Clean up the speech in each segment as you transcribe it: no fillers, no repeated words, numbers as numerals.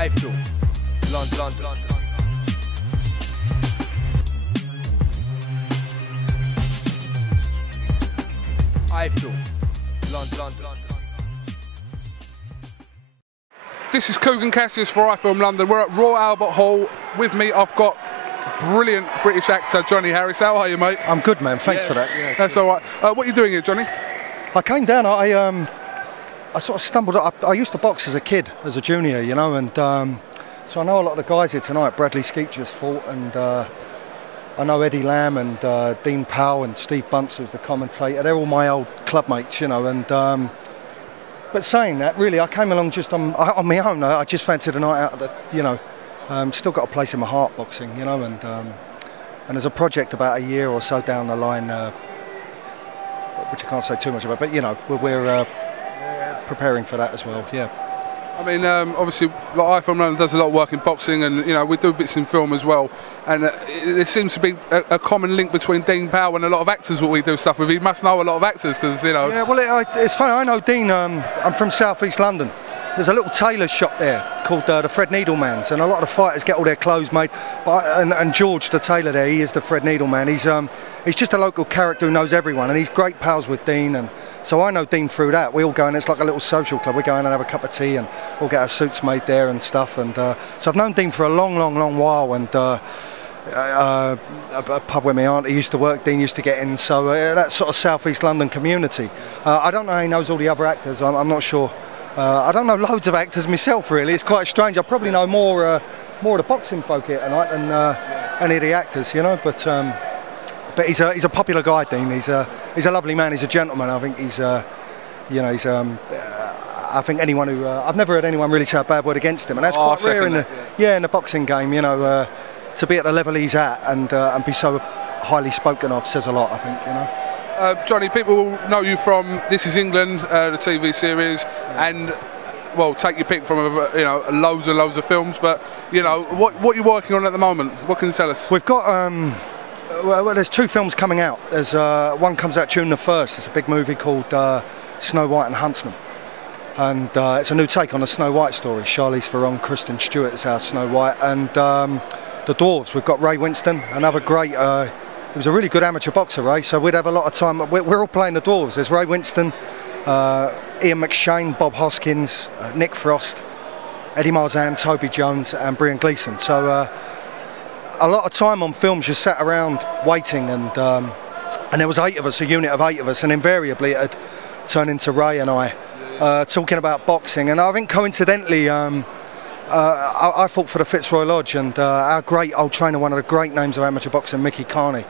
iFILM, London. iFILM, London. This is Kugan Cassius for iFILM London. We're at Royal Albert Hall. With me, I've got brilliant British actor Johnny Harris. How are you, mate? I'm good, man. Thanks for that. Yeah, that's all right. What are you doing here, Johnny? I came down. I sort of stumbled up. I used to box as a kid, as a junior, you know, and so I know a lot of the guys here tonight. Bradley Skeet just fought, and I know Eddie Lamb and Dean Powell and Steve Bunce, who's the commentator. They're all my old club mates, you know, and. But saying that, really, I came along just on my own. I just fancied a night out, you know. Still got a place in my heart, boxing, you know, and there's a project about a year or so down the line, which I can't say too much about, but, you know, we're preparing for that as well, yeah. I mean, obviously, like iFILM London does a lot of work in boxing, and you know we do bits in film as well. And there seems to be a common link between Dean Powell and a lot of actors. What we do stuff with, he must know a lot of actors because you know. Yeah, well, it's funny. I know Dean. I'm from South East London. There's a little tailor shop there called the Fred Needleman's, and a lot of fighters get all their clothes made. And George, the tailor there, he is the Fred Needleman. He's just a local character who knows everyone, and he's great pals with Dean. And so I know Dean through that. We all go in. It's like a little social club. We go in and have a cup of tea, and we'll get our suits made there and stuff. And so I've known Dean for a long while, and. A pub where my auntie used to work, Dean used to get in. So that sort of South East London community. I don't know how he knows all the other actors. I'm not sure. I don't know loads of actors myself, really. It's quite strange. I probably know more of the boxing folk here tonight than any of the actors, you know. But he's a popular guy, Dean. He's a lovely man. He's a gentleman. I think he's you know, he's I think anyone who I've never heard anyone really say a bad word against him, and that's quite rare in the boxing game, you know. To be at the level he's at and be so highly spoken of says a lot, I think, you know. Johnny, people will know you from This Is England, the TV series, and well, take your pick from you know loads and loads of films. But you know, what are you working on at the moment? What can you tell us? We've got well, there's 2 films coming out. There's one comes out June the 1st. It's a big movie called Snow White and Huntsman, and it's a new take on the Snow White story. Charlize Theron, Kristen Stewart is our Snow White, and the Dwarves. We've got Ray Winston, another great. He was a really good amateur boxer, Ray. So we'd have a lot of time. We're all playing the Dwarves. There's Ray Winston, Ian McShane, Bob Hoskins, Nick Frost, Eddie Marzan, Toby Jones, and Brian Gleeson. So a lot of time on film, just sat around waiting, and there was 8 of us, a unit of 8 of us, and invariably it had turned into Ray and I talking about boxing. And I think coincidentally. I fought for the Fitzroy Lodge, and our great old trainer, one of the great names of amateur boxing, Mickey Carney,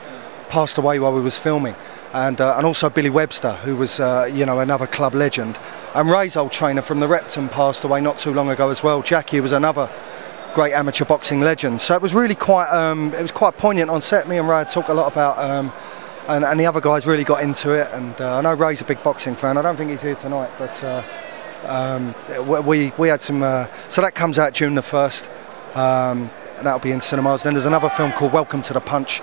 passed away while we was filming, and also Billy Webster, who was you know, another club legend, and Ray's old trainer from the Repton passed away not too long ago as well. Jackie was another great amateur boxing legend. So it was really quite poignant on set. Me and Ray had talked a lot about, and the other guys really got into it. And I know Ray's a big boxing fan. I don't think he's here tonight, but. We had some, so that comes out June the 1st, and that'll be in cinemas. Then there's another film called Welcome to the Punch.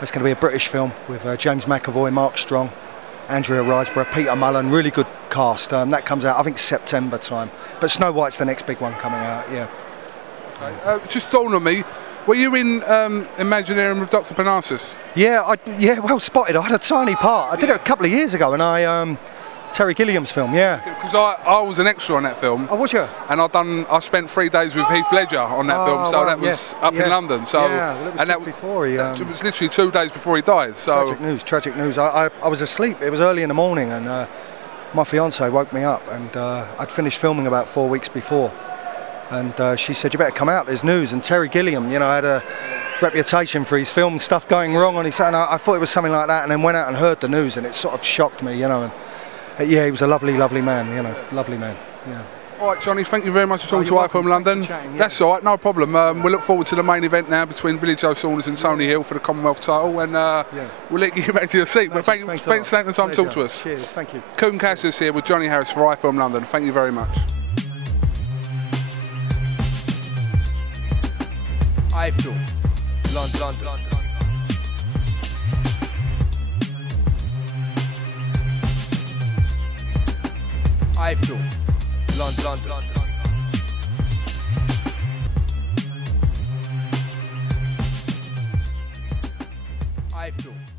That's going to be a British film with James McAvoy, Mark Strong, Andrea Riseborough, Peter Mullen, really good cast. That comes out, I think, September time. But Snow White's the next big one coming out, yeah. Okay. Just dawned on me, were you in Imaginarium with Dr. Parnassus? Yeah, well spotted. I had a tiny part. I did it a couple of years ago, and Terry Gilliam's film, yeah. Because I was an extra on that film. Oh, was you? And I spent 3 days with Heath Ledger on that film, so that was up in London. So and that was before he. It was literally 2 days before he died. So tragic news. I was asleep. It was early in the morning, and my fiancée woke me up, and I'd finished filming about 4 weeks before, and she said, "You better come out. There's news." And Terry Gilliam, you know, had a reputation for his film stuff going wrong on his. And I thought it was something like that, and then went out and heard the news, and it sort of shocked me, you know. And, yeah, he was a lovely man, you know, lovely man, yeah. All right, Johnny, thank you very much for talking to iFILM London. That's all right, no problem. We look forward to the main event now between Billy Joe Saunders and Tony Hill for the Commonwealth title, and we'll let you get back to your seat. But thanks for taking the time to talk to us. Cheers, thank you. Kugan Cassius here with Johnny Harris for iFILM London. Thank you very much. iFILM, London. iFILM, London. iFILM.